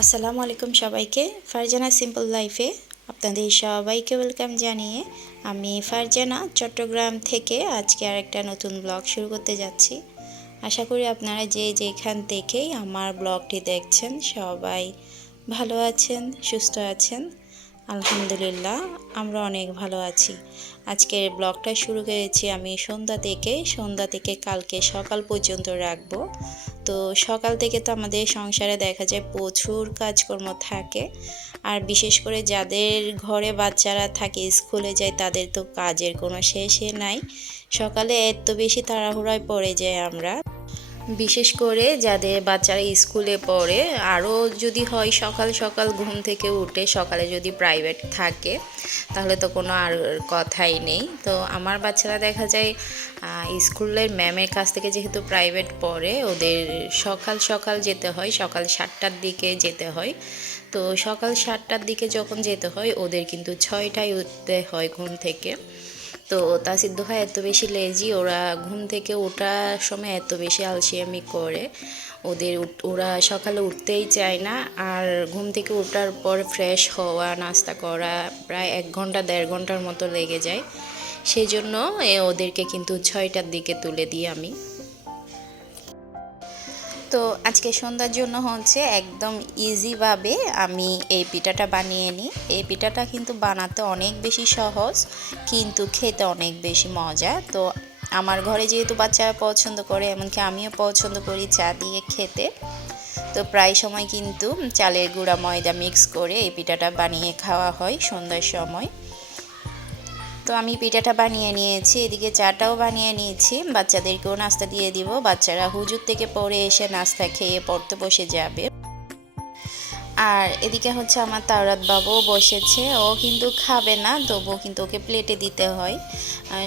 আসসালামু আলাইকুম সবাইকে। ফারজানা সিম্পল লাইফে আপনাদের সবাইকে ওয়েলকাম জানিয়ে আমি ফারজানা চট্টগ্রাম থেকে আজকে আর একটা নতুন ব্লগ শুরু করতে যাচ্ছি। আশা করি আপনারা যে যেখান থেকেই আমার ব্লগটি দেখছেন সবাই ভালো আছেন, সুস্থ আছেন। আলহামদুলিল্লাহ, আমরা অনেক ভালো আছি। আজকের ব্লগটা শুরু করেছি আমি সন্ধ্যা থেকে। সন্ধ্যা থেকে কালকে সকাল পর্যন্ত রাখব। তো সকাল থেকে তো আমাদের সংসারে দেখা যায় প্রচুর কাজকর্ম থাকে। আর বিশেষ করে যাদের ঘরে বাচ্চারা থাকে, স্কুলে যায়, তাদের তো কাজের কোনো শেষে নাই। সকালে এত বেশি তাড়াহুড়ায় পড়ে যায় আমরা। বিশেষ করে যাদের বাচ্চারা স্কুলে পড়ে, আরও যদি হয় সকাল সকাল ঘুম থেকে উঠে সকালে যদি প্রাইভেট থাকে, তাহলে তো কোনো আর কথাই নেই। তো আমার বাচ্চারা দেখা যায় স্কুলের ম্যামের কাছ থেকে যেহেতু প্রাইভেট পড়ে, ওদের সকাল সকাল যেতে হয়, সকাল সাতটার দিকে যেতে হয়। তো সকাল সাতটার দিকে যখন যেতে হয়, ওদের কিন্তু ছয়টায় উঠতে হয় ঘুম থেকে। তো তা সিদ্ধ ভাই এত বেশি লেজি ওরা ঘুম থেকে ওঠার সময় এত বেশি আলসিয়ামি করে। ওদের ওরা সকালে উঠতেই চায় না, আর ঘুম থেকে ওঠার পর ফ্রেশ হওয়া, নাস্তা করা প্রায় এক ঘণ্টা, দেড় ঘণ্টার মতো লেগে যায়। সেই জন্য ওদেরকে কিন্তু ছয়টার দিকে তুলে দিই আমি। তো আজকে সন্ধ্যার জন্য হচ্ছে একদম ইজিভাবে আমি এই পিঠাটা বানিয়ে নিই। এই পিঠাটা কিন্তু বানাতে অনেক বেশি সহজ, কিন্তু খেতে অনেক বেশি মজা। তো আমার ঘরে যেহেতু বাচ্চারা পছন্দ করে, এমনকি আমিও পছন্দ করি চা দিয়ে খেতে। তো প্রায় সময় কিন্তু চালের গুঁড়া ময়দা মিক্স করে এই পিঠাটা বানিয়ে খাওয়া হয় সন্ধ্যার সময়। তো আমি পিঠাটা বানিয়ে নিয়েছি, এদিকে চাটাও বানিয়ে নিয়েছি। বাচ্চাদেরকেও নাস্তা দিয়ে দিব, বাচ্চারা হুজুর থেকে পরে এসে নাস্তা খেয়ে পড়তে বসে যাবে। আর এদিকে হচ্ছে আমার তাওরাত বাবুও বসেছে, ও কিন্তু খাবে না, তবুও কিন্তু ওকে প্লেটে দিতে হয়।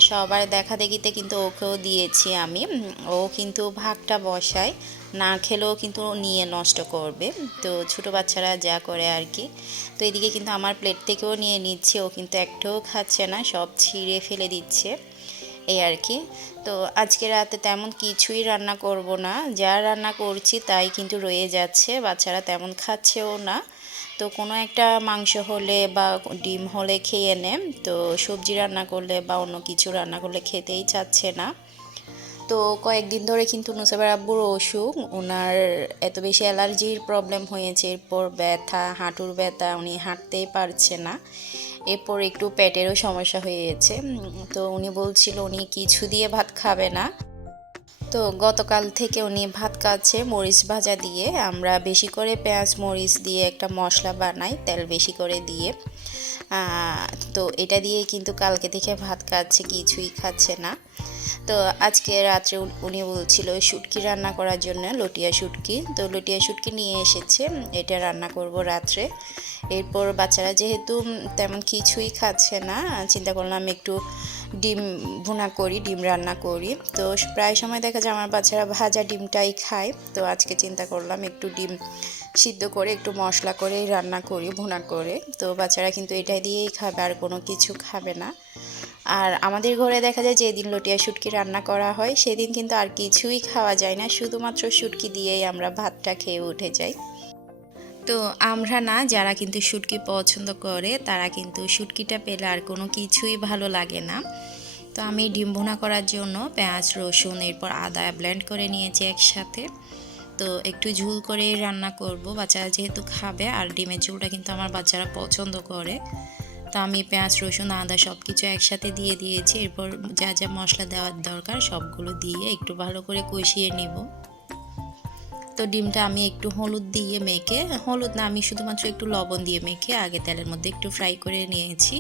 সবার দেখা দেখিতে কিন্তু ওকেও দিয়েছি আমি। ও কিন্তু ভাগটা বসায়, না খেলেও কিন্তু নিয়ে নষ্ট করবে। তো ছোটো বাচ্চারা যা করে আর কি। তো এদিকে কিন্তু আমার প্লেট থেকেও নিয়ে নিচ্ছে, ও কিন্তু একটাও খাচ্ছে না, সব ছিঁড়ে ফেলে দিচ্ছে। এই আর কি। তো আজকে রাতে তেমন কিছুই রান্না করব না। যা রান্না করছি তাই কিন্তু রয়ে যাচ্ছে, বাচ্চারা তেমন খাচ্ছেও না। তো কোনো একটা মাংস হলে বা ডিম হলে খেয়ে নে তো সবজি রান্না করলে বা অন্য কিছু রান্না করলে খেতেই চাচ্ছে না। তো কয়েকদিন ধরে কিন্তু নুসাবের আব্বুর অসুখ। ওনার এত বেশি অ্যালার্জির প্রবলেম হয়েছে। এরপর ব্যথা, হাঁটুর ব্যথা, উনি হাঁটতেই পারছে না। এরপর একটু পেটেরও সমস্যা হয়ে গেছে। তো উনি বলছিল, উনি কিছু দিয়ে ভাত খাবে না। তো গতকাল থেকে উনি ভাত খাচ্ছে মরিচ ভাজা দিয়ে আমরা বেশি করে পেঁয়াজ মরিচ দিয়ে একটা মশলা বানাই, তেল বেশি করে দিয়ে। তো এটা দিয়ে কিন্তু কালকে থেকে ভাত খাচ্ছে কিছুই খাচ্ছে না। তো আজকে রাত্রে উনি বলছিল শুটকি রান্না করার জন্য, লটিয়া শুটকি। তো লটিয়া শুটকি নিয়ে এসেছে এটা রান্না করব রাত্রে। এরপর বাচ্চারা যেহেতু তেমন কিছুই খাচ্ছে না, চিন্তা করলাম একটু ডিম ভুনা করি, ডিম রান্না করি। তো প্রায় সময় দেখা যায় আমার বাচ্চারা ভাজা ডিমটাই খায়। তো আজকে চিন্তা করলাম একটু ডিম সিদ্ধ করে, একটু মশলা করে রান্না করি, ভুনা করে। তো বাচ্চারা কিন্তু এটাই দিয়েই খাবে, আর কোনো কিছু খাবে না। আর আমাদের ঘরে দেখা যায় যেদিন লটিয়া শুটকি রান্না করা হয়, সেদিন কিন্তু আর কিছুই খাওয়া যায় না। শুধুমাত্র শুটকি দিয়েই আমরা ভাতটা খেয়ে উঠে যাই। তো আমরা না, যারা কিন্তু শুটকি পছন্দ করে, তারা কিন্তু শুটকিটা পেলে আর কোনো কিছুই ভালো লাগে না। তো আমি ডিম করার জন্য পেঁয়াজ, রসুন, এরপর আদা ব্লেন্ড করে নিয়েছি একসাথে। তো একটু ঝুল করে রান্না করব, বাচ্চারা যেহেতু খাবে, আর ডিমের ঝুলটা কিন্তু আমার বাচ্চারা পছন্দ করে। তো আমি পেঁয়াজ, রসুন, আদা সব কিছু একসাথে দিয়ে দিয়েছি, এরপর যা যা মশলা দেওয়ার দরকার সবগুলো দিয়ে একটু ভালো করে কষিয়ে নিব। তো ডিমটা আমি একটু হলুদ দিয়ে মেখে, হলুদ না, আমি শুধুমাত্র একটু লবণ দিয়ে মেখে আগে তেলের মধ্যে একটু ফ্রাই করে নিয়েছি।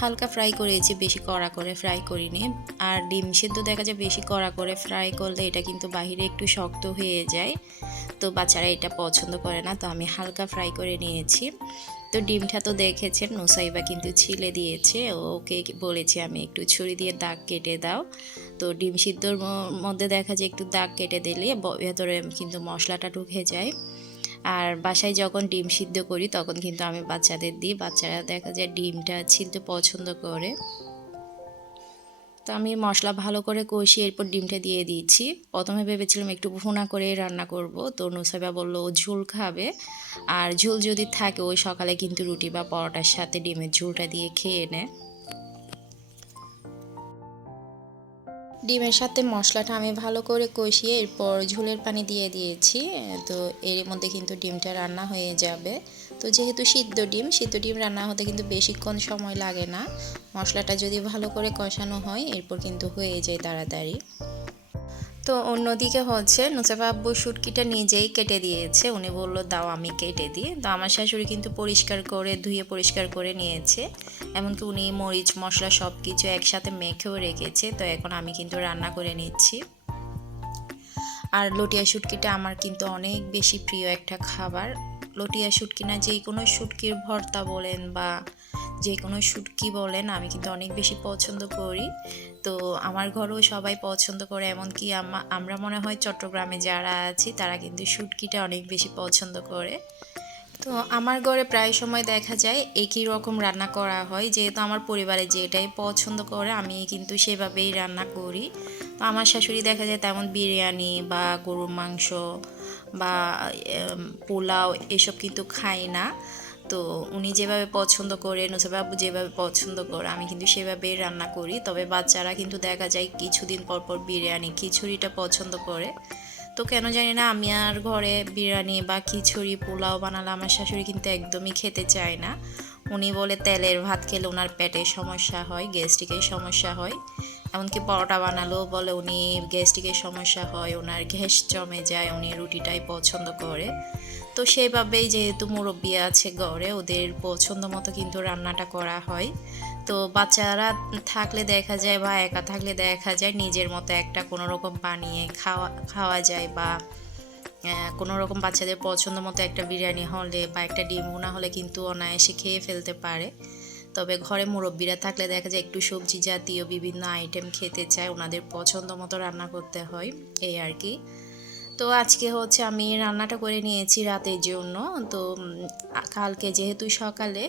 হালকা ফ্রাই করেছি, বেশি কড়া করে ফ্রাই করিনি। আর ডিম সেদ্ধ দেখা যায় বেশি কড়া করে ফ্রাই করলে এটা কিন্তু বাহিরে একটু শক্ত হয়ে যায়। তো বাচ্চারা এটা পছন্দ করে না, তো আমি হালকা ফ্রাই করে নিয়েছি। তো ডিমটা তো দেখেছেন, নুসাইবা কিন্তু ছিলে দিয়েছে, ওকে বলেছি আমি একটু ছুরি দিয়ে দাগ কেটে দাও। তো ডিম সিদ্ধর মধ্যে দেখা যায় একটু দাগ কেটে দিলে ভেতরে কিন্তু মশলাটা ঢুকে যায়। আর বাসায় যখন ডিম সিদ্ধ করি তখন কিন্তু আমি বাচ্চাদের দিই। বাচ্চারা দেখা যায় ডিমটা ছিলতে পছন্দ করে। তো আমি মশলা ভালো করে কষিয়ে এরপর ডিমটা দিয়ে দিয়েছি প্রথমে ভেবেছিলাম একটু ভুনা করে রান্না করব। তো নুসাইবা বলল ঝোল খাবে। আর ঝোল যদি থাকে, ওই সকালে কিন্তু রুটি বা পরোটার সাথে ডিমের ঝোলটা দিয়ে খেয়ে নেয় ডিমের সাথে মশলাটা আমি ভালো করে কষিয়ে এরপর ঝোলের পানি দিয়ে দিয়েছি। তো এর মধ্যে কিন্তু ডিমটা রান্না হয়ে যাবে। তো যেহেতু সিদ্ধ ডিম সিদ্ধ ডিম রান্না হতে কিন্তু বেশিক্ষণ সময় লাগে না। মশলাটা যদি ভালো করে কষানো হয়, এরপর কিন্তু হয়ে যায় তাড়াতাড়ি। তো অন্যদিকে হচ্ছে নুসাফা আব্বু শুটকিটা নিজেই কেটে দিয়েছে। উনি বলল, দাও আমি কেটে দিই। তো আমার শাশুড়ি কিন্তু পরিষ্কার করে, ধুয়ে পরিষ্কার করে নিয়েছে। এমনকি উনি মরিচ, মশলা সব কিছু একসাথে মেখেও রেখেছে। তো এখন আমি কিন্তু রান্না করে নিচ্ছি। আর লটিয়া শুটকিটা আমার কিন্তু অনেক বেশি প্রিয় একটা খাবার। লটিয়া শুটকি না, যে কোনো শুটকির ভর্তা বলেন বা যে কোনো শুটকি বলেন, আমি কিন্তু অনেক বেশি পছন্দ করি। তো আমার ঘরেও সবাই পছন্দ করে, এমনকি আমরা মনে হয় চট্টগ্রামে যারা আছি তারা কিন্তু শুটকিটা অনেক বেশি পছন্দ করে। তো আমার ঘরে প্রায় সময় দেখা যায় একই রকম রান্না করা হয়, যেহেতু আমার পরিবারে যেটাই পছন্দ করে আমি কিন্তু সেভাবেই রান্না করি। তো আমার শাশুড়ি দেখা যায় তেমন বিরিয়ানি বা গরুর মাংস বা পোলাও এসব কিন্তু খায় না। তো উনি যেভাবে পছন্দ করে নুসাবাবু যেভাবে পছন্দ করে, আমি কিন্তু সেভাবেই রান্না করি। তবে বাচ্চারা কিন্তু দেখা যায় কিছুদিন পর পর বিরিয়ানি, খিচুড়িটা পছন্দ করে। তো কেন জানি না, আমি আর ঘরে বিরিয়ানি বা খিচুড়ি, পোলাও বানালে আমার শাশুড়ি কিন্তু একদমই খেতে চায় না। উনি বলে, তেলের ভাত খেলে ওনার পেটে সমস্যা হয়, গ্যাস্ট্রিকের সমস্যা হয়। এমনকি পরোটা বানালেও বলে, উনি গ্যাস্ট্রিকের সমস্যা হয়, ওনার গ্যাস জমে যায়, উনি রুটিটাই পছন্দ করে। তো সেইভাবেই যেহেতু মুরব্বী আছে ঘরে ওদের পছন্দ মতো কিন্তু রান্নাটা করা হয়। তো বাচ্চারা থাকলে দেখা যায় বা একা থাকলে দেখা যায় নিজের মতো একটা কোনো রকম বানিয়ে খাওয়া খাওয়া যায় বা কোনো রকম বাচ্চাদের পছন্দ মতো একটা বিরিয়ানি হলে বা একটা ডিম না হলে কিন্তু অনায়াসে খেয়ে ফেলতে পারে। তবে ঘরে মুরব্বীরা থাকলে দেখা যায় একটু সবজি জাতীয় বিভিন্ন আইটেম খেতে চায়, ওনাদের পছন্দ মতো রান্না করতে হয়, এই আর কি। তো আজকে হচ্ছে আমি রান্নাটা করে নিয়েছি রাতের জন্য। তো কালকে যেহেতু সকালে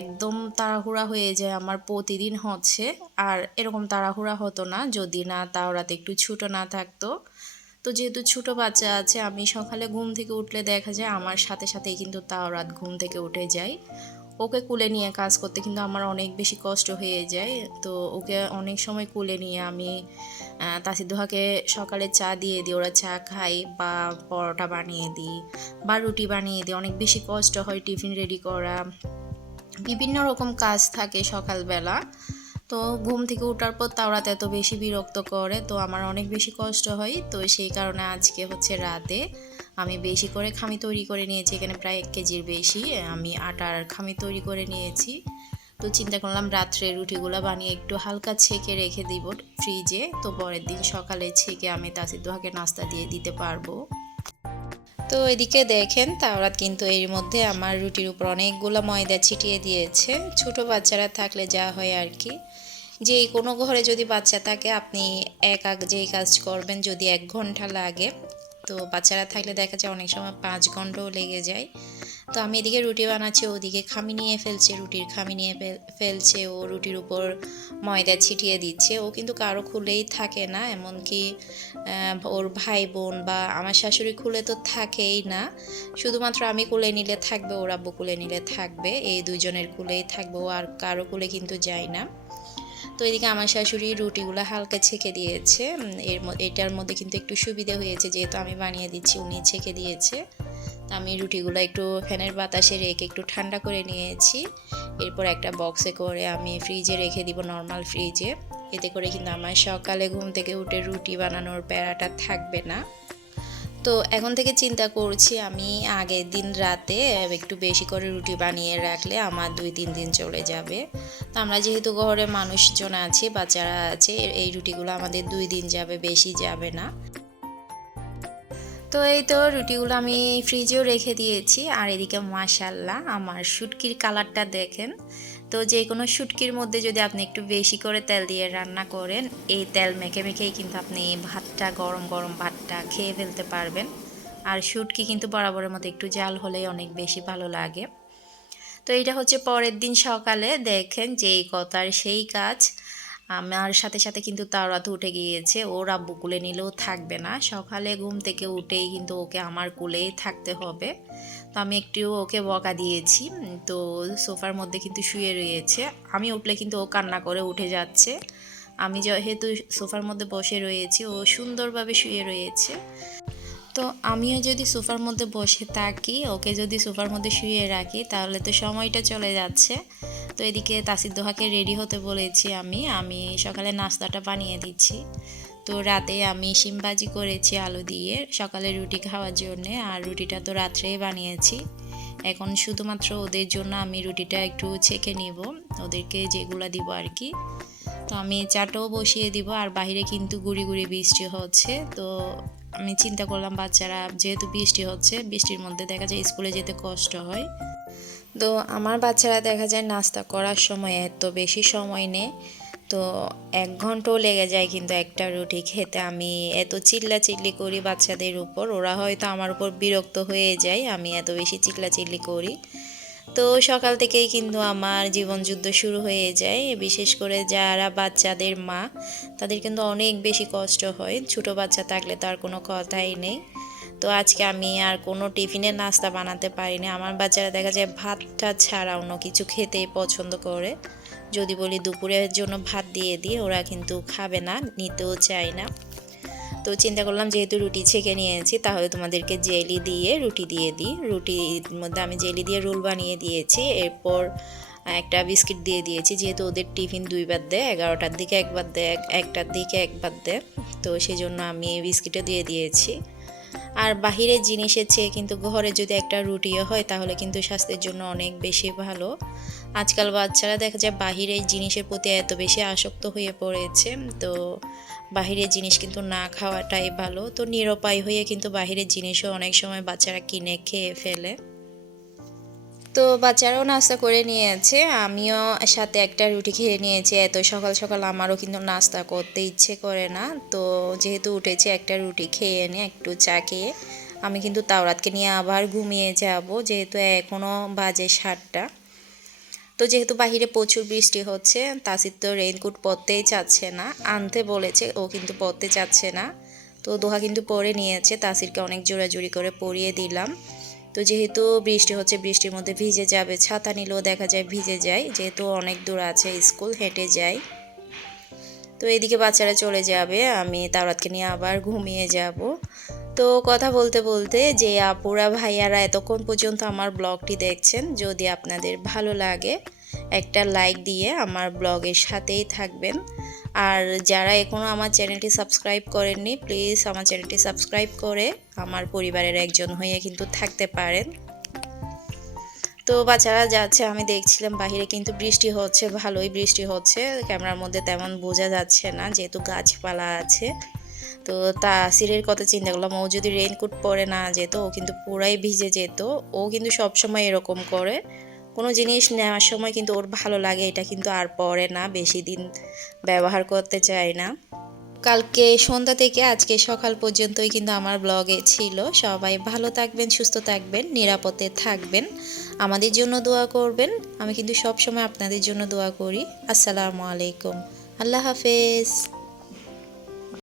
একদম তাড়াহুড়া হয়ে যায় আমার প্রতিদিন হচ্ছে। আর এরকম তাড়াহুড়া হতো না, যদি না তাও রাতে একটু ছুটো না থাকতো। তো যেহেতু ছোটো বাচ্চা আছে, আমি সকালে ঘুম থেকে উঠলে দেখা যায় আমার সাথে সাথেই কিন্তু তাও রাত ঘুম থেকে উঠে যায়। ওকে কুলে নিয়ে কাজ করতে কিন্তু আমার অনেক বেশি কষ্ট হয়ে যায়। তো ওকে অনেক সময় কুলে নিয়ে আমি তাসিদোহাকে সকালে চা দিয়ে দিই, ওরা চা খাই বা পরোটা বানিয়ে দিই বা রুটি বানিয়ে দিই। অনেক বেশি কষ্ট হয় টিফিন রেডি করা। বিভিন্ন রকম কাজ থাকে সকালবেলা। তো ঘুম থেকে ওঠার পর তাওরাতে এত বেশি বিরক্ত করে, তো আমার অনেক বেশি কষ্ট হয়। তো সেই কারণে আজকে হচ্ছে রাতে আমি বেশি করে খামি তৈরি করে নিয়েছি। এখানে প্রায় এক কেজির বেশি। আমি আটার খামি তৈরি করে নিয়েছি। তো চিন্তা করলাম রাত্রে রুটিগুলো বানিয়ে একটু হালকা ছেঁকে রেখে দিব ফ্রিজে। তো পরের দিন সকালে ছেঁকে আমি তাসিদোহাকে নাস্তা দিয়ে দিতে পারব। তো এদিকে দেখেন, তাওরাত কিন্তু এর মধ্যে আমার রুটির উপর অনেকগুলো ময়দা ছিটিয়ে দিয়েছে। ছোট বাচ্চারা থাকলে যা হয় আর কি। যে কোনো ঘরে যদি বাচ্চা থাকে, আপনি এক এক যেই কাজ করবেন যদি এক ঘণ্টা লাগে। তো বাচ্চারা থাকলে দেখা যায় অনেক সময় পাঁচ ঘন্টাও লেগে যায়। তো আমি এদিকে রুটি বানাচ্ছি, ওদিকে খামি নিয়ে ফেলছে, রুটির খামি নিয়ে ফেলছে, ও রুটির উপর ময়দা ছিটিয়ে দিচ্ছে। ও কিন্তু কারও খুলেই থাকে না, এমনকি ওর ভাই বোন বা আমার শাশুড়ি খুলে তো থাকেই না। শুধুমাত্র আমি কুলে নিলে থাকবে, ওর আব্বু কুলে নিলে থাকবে, এই দুজনের কুলেই থাকবে, ও আর কারও কুলে কিন্তু যায় না। তো এদিকে আমার শাশুড়ি রুটিগুলো হালকা ছেঁকে দিয়েছে এর এটার মধ্যে কিন্তু একটু সুবিধা হয়েছে, যেহেতু আমি বানিয়ে দিচ্ছি, উনি ছেঁকে দিয়েছে। আমি রুটিগুলো একটু ফ্যানের বাতাসে রেখে একটু ঠান্ডা করে নিয়েছি। এরপর একটা বক্সে করে আমি ফ্রিজে রেখে দিব নর্মাল ফ্রিজে। এতে করে কিন্তু আমার সকালে ঘুম থেকে উঠে রুটি বানানোর প্যারাটা থাকবে না। তো এখন থেকে চিন্তা করছি আমি আগের দিন রাতে একটু বেশি করে রুটি বানিয়ে রাখলে আমার দুই, তিন দিন চলে যাবে। তো আমরা যেহেতু ঘরে মানুষজন আছি, বাচ্চারা আছে, এই রুটিগুলো আমাদের দুই দিন যাবে, বেশি যাবে না। তো এই তো রুটিগুলো আমি ফ্রিজেও রেখে দিয়েছি। আর এদিকে মাশাল্লাহ আমার শুটকির কালারটা দেখেন। তো যে কোনো শুটকির মধ্যে যদি আপনি একটু বেশি করে তেল দিয়ে রান্না করেন, এই তেল মেখে মেখেই কিন্তু আপনি ভাতটা, গরম গরম ভাতটা খেয়ে ফেলতে পারবেন। আর শুটকি কিন্তু বরাবরের মতো একটু জাল হলেই অনেক বেশি ভালো লাগে। তো এটা হচ্ছে পরের দিন সকালে, দেখেন যেই কথার সেই কাজ। আমার সাথে সাথে কিন্তু তাওরাত উঠে গিয়েছে। ওর আব্বু কুলে নিলেও থাকবে না। সকালে ঘুম থেকে উঠেই কিন্তু ওকে আমার কুলেই থাকতে হবে। তো আমি একটু ওকে বকা দিয়েছি। তো সোফার মধ্যে কিন্তু শুয়ে রয়েছে। আমি উঠলে কিন্তু ও কান্না করে উঠে যাচ্ছে। আমি যেহেতু সোফার মধ্যে বসে রয়েছি, ও সুন্দরভাবে শুয়ে রয়েছে। তো আমিও যদি সোফার মধ্যে বসে থাকি, ওকে যদি সোফার মধ্যে শুয়ে রাখি, তাহলে তো সময়টা চলে যাচ্ছে। তো এদিকে তাসির দোহাকে রেডি হতে বলেছি আমি। আমি সকালে নাস্তাটা বানিয়ে দিচ্ছি। তো রাতে আমি শিমবাজি করেছি আলু দিয়ে সকালে রুটি খাওয়ার জন্যে। আর রুটিটা তো রাত্রেই বানিয়েছি। এখন শুধুমাত্র ওদের জন্য আমি রুটিটা একটু ছেঁকে নিব। ওদেরকে যেগুলো দিব আর কি। তো আমি চাটাও বসিয়ে দিব। আর বাইরে কিন্তু গুড়ি গুড়ি বৃষ্টি হচ্ছে। তো আমি চিন্তা করলাম, বাচ্চারা যেহেতু বৃষ্টি হচ্ছে, বৃষ্টির মধ্যে দেখা যায় স্কুলে যেতে কষ্ট হয়। তো আমার বাচ্চারা দেখা যায় নাস্তা করার সময় এত বেশি সময় নেই তো এক ঘন্টাও লেগে যায় কিন্তু একটা রুটি খেতে। আমি এত চিল্লা চিল্লি করি বাচ্চাদের উপর, ওরা হয়তো আমার উপর বিরক্ত হয়ে যায়, আমি এত বেশি চিল্লা চিল্লি করি। তো সকাল থেকেই কিন্তু আমার জীবনযুদ্ধ শুরু হয়ে যায়, বিশেষ করে যারা বাচ্চাদের মা, তাদের কিন্তু অনেক বেশি কষ্ট হয়। ছোট বাচ্চা থাকলে তো আর কোনো কথাই নেই। তো আজকে আমি আর কোনো টিফিনের নাস্তা বানাতে পারিনি। আমার বাচ্চারা দেখা যায় ভাতটা ছাড়া অন্য কিছু খেতেই পছন্দ করে। যদি বলি দুপুরের জন্য ভাত দিয়ে দিই ওরা কিন্তু খাবে না, নিতেও চায় না। তো চিন্তা করলাম যেহেতু রুটি ছেঁকে নিয়েছি, তাহলে তোমাদেরকে জেলি দিয়ে রুটি দিয়ে দিই। রুটির মধ্যে আমি জেলি দিয়ে রোল বানিয়ে দিয়েছি। এরপর একটা বিস্কিট দিয়ে দিয়েছি, যেহেতু ওদের টিফিন দুইবার দেয়, এগারোটার দিকে একবার দেয়, একটার দিকে একবার দেয়। তো সেই জন্য আমি বিস্কিটও দিয়ে দিয়েছি। আর বাহিরের জিনিসের চেয়ে কিন্তু ঘরে যদি একটা রুটিও হয়, তাহলে কিন্তু স্বাস্থ্যের জন্য অনেক বেশি ভালো। আজকাল বাচ্চারা দেখা যায় বাহিরের জিনিসের প্রতি এত বেশি আসক্ত হয়ে পড়েছে, তো বাহিরের জিনিস কিন্তু না খাওয়াটাই ভালো। তো নিরপায় হয়ে কিন্তু বাহিরের জিনিসও অনেক সময় বাচ্চারা কিনে খেয়ে ফেলে। তো বাচ্চারাও নাস্তা করে নিয়েছে, আমিও সাথে একটা রুটি খেয়ে নিয়েছি। এত সকাল সকাল আমারও কিন্তু নাস্তা করতে ইচ্ছে করে না। তো যেহেতু উঠেছে একটা রুটি খেয়ে এনে একটু চা খেয়ে, আমি কিন্তু তাওরাতকে নিয়ে আবার ঘুমিয়ে যাব, যেহেতু এখনও বাজে সাতটা। তো যেহেতু বাহিরে প্রচুর বৃষ্টি হচ্ছে, তাসির তো রেইনকোট পরতেই চাচ্ছে না। আনতে বলেছে, ও কিন্তু পরতে চাচ্ছে না। তো দোহা কিন্তু পরে নিয়েছে, তাসিরকে অনেক জোরাজুরি করে পরিয়ে দিলাম। তো যেহেতু বৃষ্টি হচ্ছে, বৃষ্টির মধ্যে ভিজে যাবে, ছাতা নিলেও দেখা যায় ভিজে যায়। যেহেতু অনেক দূর আছে স্কুল, হেঁটে যায় তো এদিকে বাচ্চারা চলে যাবে, আমি তাওরাতকে নিয়ে আবার ঘুমিয়ে যাব। তো কথা বলতে বলতে যে আপুরা ভাইয়ারা এতক্ষণ পর্যন্ত আমার ব্লগটি দেখছেন, যদি আপনাদের ভালো লাগে একটা লাইক দিয়ে আমার ব্লগের সাথেই থাকবেন। আর যারা এখনও আমার চ্যানেলটি সাবস্ক্রাইব করেননি, প্লিজ আমার চ্যানেলটি সাবস্ক্রাইব করে আমার পরিবারের একজন হয়ে কিন্তু থাকতে পারেন। তো বাচ্চারা যাচ্ছে, আমি দেখছিলাম বাহিরে কিন্তু বৃষ্টি হচ্ছে, ভালোই বৃষ্টি হচ্ছে। ক্যামেরার মধ্যে তেমন বোঝা যাচ্ছে না, যেহেতু গাছপালা আছে। তো তাসিরের কথা চিন্তা করলাম, ও যদি রেইনকোট পরে না যেত, ও কিন্তু পুরাই ভিজে যেত। ও কিন্তু সবসময় এরকম করে। কোনো জিনিস নেওয়ার সময় কিন্তু ওর ভালো লাগে, এটা কিন্তু আর পরে না, বেশি দিন ব্যবহার করতে চায় না। কালকে সন্ধ্যা থেকে আজকে সকাল পর্যন্তই কিন্তু আমার ব্লগে ছিল। সবাই ভালো থাকবেন, সুস্থ থাকবেন, নিরাপদে থাকবেন। আমাদের জন্য দোয়া করবেন। আমি কিন্তু সব সময় আপনাদের জন্য দোয়া করি। আসসালামু আলাইকুম। আল্লাহ হাফেজ।